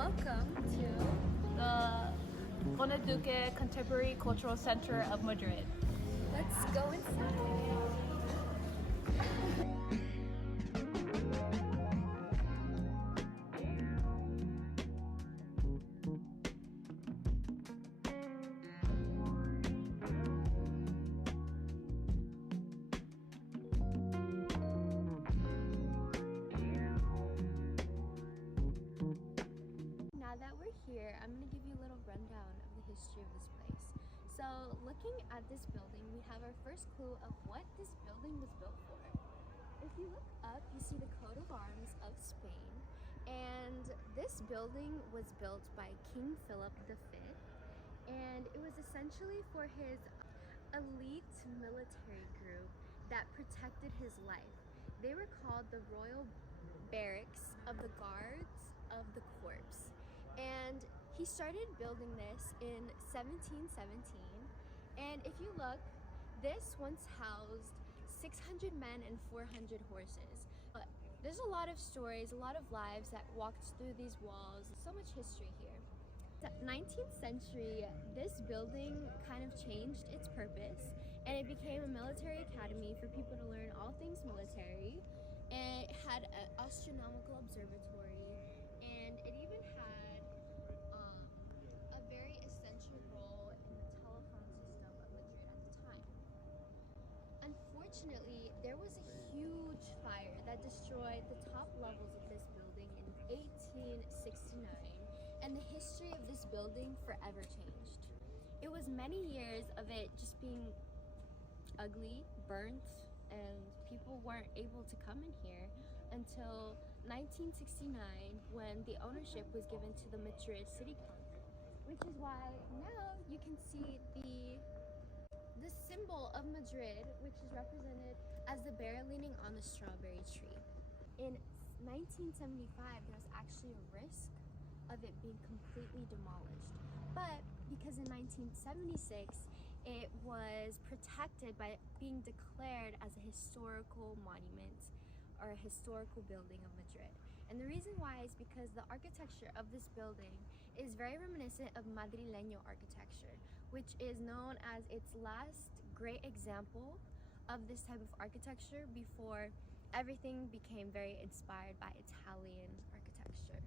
welcome to the Conde Duque Contemporary Cultural Center of Madrid. Let's go inside. Now that we're here, I'm going to give you a little rundown of the history of this place. So looking at this building, we have our first clue of what this building was built for. If you look up, you see the coat of arms of Spain, and this building was built by King Philip V, and it was essentially for his elite military group that protected his life. They were called the Royal Barracks of the Guards of the Corps. And he started building this in 1717. And if you look, this once housed 600 men and 400 horses. But there's a lot of stories, a lot of lives that walked through these walls. So much history here. The 19th century, this building kind of changed its purpose, and it became a military academy for people to learn all things military. And it had an astronomical observatory, and it even had a very essential role in the telephone system of Madrid at the time. Unfortunately, there was a huge fire that destroyed the top levels of this building in 1869, and the history of this building forever changed. It was many years of it just being ugly, burnt, and people weren't able to come in here until 1969, when the ownership was given to the Madrid City Council, which is why now you can see the symbol of Madrid, which is represented as the bear leaning on the strawberry tree. In 1975, there was actually a risk of it being completely demolished, but because in 1976 it was protected by being declared as a historical monument or a historical building of Madrid. And the reason why is because the architecture of this building is very reminiscent of Madrileño architecture, which is known as its last great example of this type of architecture before everything became very inspired by Italian architecture.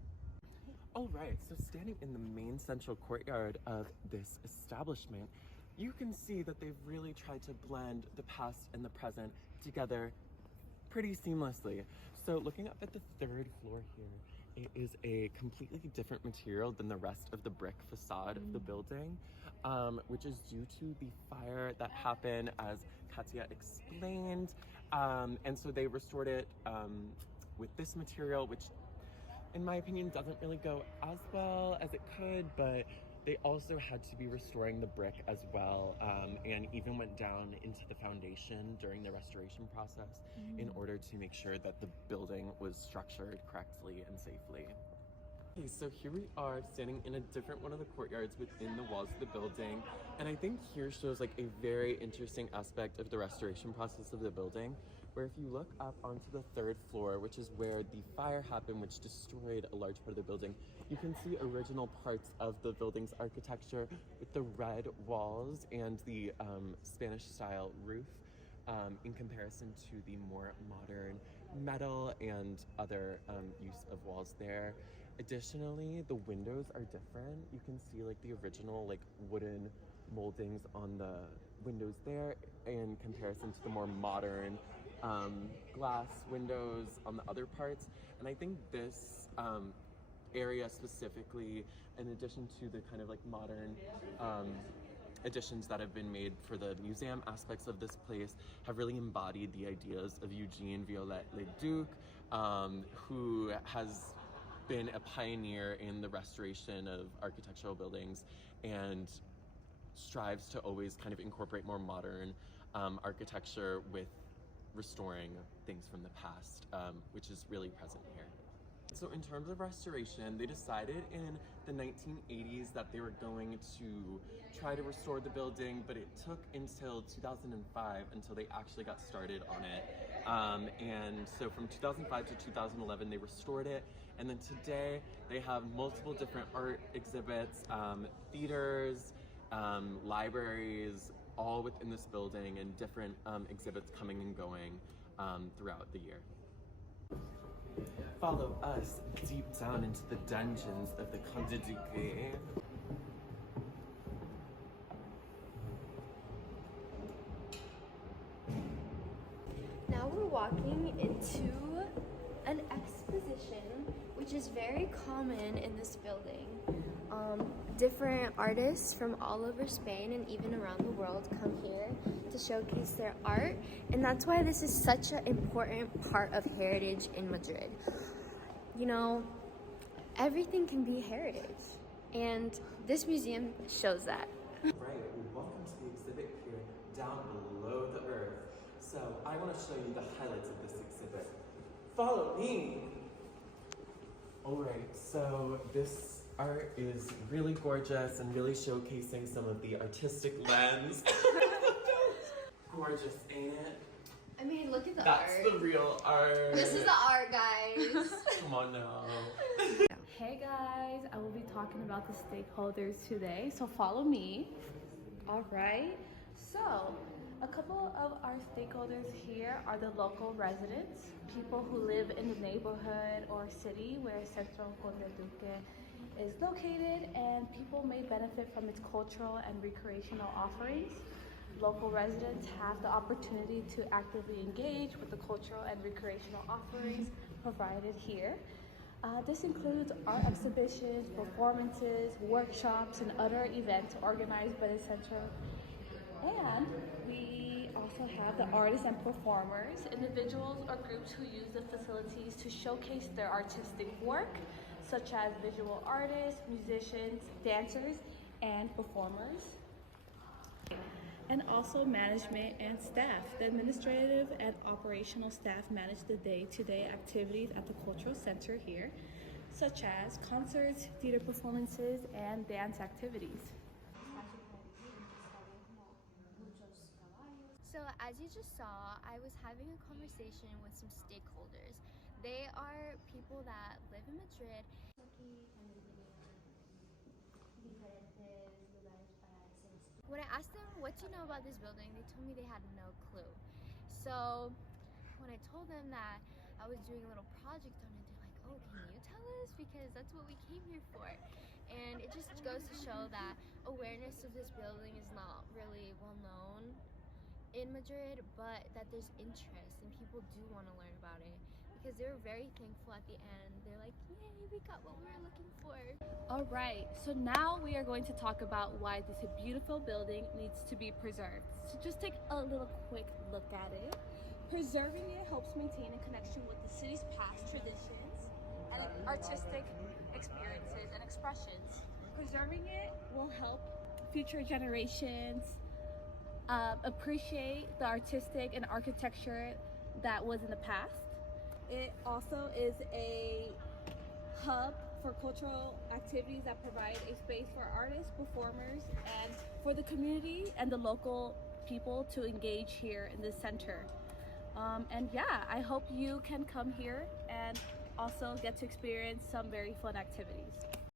All right, so standing in the main central courtyard of this establishment, you can see that they've really tried to blend the past and the present together pretty seamlessly. So looking up at the third floor here, it is a completely different material than the rest of the brick facade of the building, which is due to the fire that happened, as Katia explained. And so they restored it with this material, which in my opinion doesn't really go as well as it could, but they also had to be restoring the brick as well, and even went down into the foundation during the restoration process in order to make sure that the building was structured correctly and safely. Okay, so here we are standing in a different one of the courtyards within the walls of the building, and I think here shows like a very interesting aspect of the restoration process of the building, where if you look up onto the third floor, which is where the fire happened, which destroyed a large part of the building, you can see original parts of the building's architecture with the red walls and the Spanish style roof, in comparison to the more modern metal and other use of walls there. Additionally, the windows are different. You can see like the original like wooden moldings on the windows there in comparison to the more modern glass windows on the other parts. And I think this area specifically, in addition to the kind of like modern additions that have been made for the museum aspects of this place, have really embodied the ideas of Eugene Viollet-le-Duc, who has been a pioneer in the restoration of architectural buildings and strives to always kind of incorporate more modern architecture with restoring things from the past, which is really present here. So in terms of restoration, they decided in the 1980s that they were going to try to restore the building, but it took until 2005 until they actually got started on it. And so from 2005 to 2011, they restored it. And then today they have multiple different art exhibits, theaters, libraries, all within this building, and different exhibits coming and going throughout the year. Follow us deep down into the dungeons of the Conde Duque Ar. Now we're walking into an exposition, which is very common in this building. Different artists from all over Spain and even around the world come here to showcase their art, and that's why this is such an important part of heritage in Madrid. You know, everything can be heritage, and this museum shows that. Right, welcome to the exhibit here down below the earth. So I want to show you the highlights of this exhibit. Follow me! Alright, so this art is really gorgeous and really showcasing some of the artistic lens. Gorgeous, ain't it? I mean, look at the That's art. the real art. This is the art, guys. Come on now. Hey guys, I will be talking about the stakeholders today, so follow me. All right, so a couple of our stakeholders here are the local residents, people who live in the neighborhood or city where Centro Conde Duque is located, and people may benefit from its cultural and recreational offerings. Local residents have the opportunity to actively engage with the cultural and recreational offerings provided here. This includes art exhibitions, performances, workshops, and other events organized by the center. And we also have the artists and performers, individuals or groups who use the facilities to showcase their artistic work, such as visual artists, musicians, dancers, and performers. And also management and staff. The administrative and operational staff manage the day-to-day activities at the cultural center here, such as concerts, theater performances, and dance activities. So as you just saw, I was having a conversation with some stakeholders. They are people that live in Madrid. When I asked them, what do you know about this building, they told me they had no clue. So when I told them that I was doing a little project on it, they're like, oh, can you tell us? Because that's what we came here for. And it just goes to show that awareness of this building is not really well known in Madrid, but that there's interest and people do want to learn about it, because they were very thankful at the end. They're like, yay, we got what we were looking for. All right, so now we are going to talk about why this beautiful building needs to be preserved. So just take a little quick look at it. Preserving it helps maintain a connection with the city's past traditions and artistic experiences and expressions. Preserving it will help future generations appreciate the artistic and architecture that was in the past. It also is a hub for cultural activities that provide a space for artists, performers, and for the community and the local people to engage here in this center. And yeah, I hope you can come here and also get to experience some very fun activities.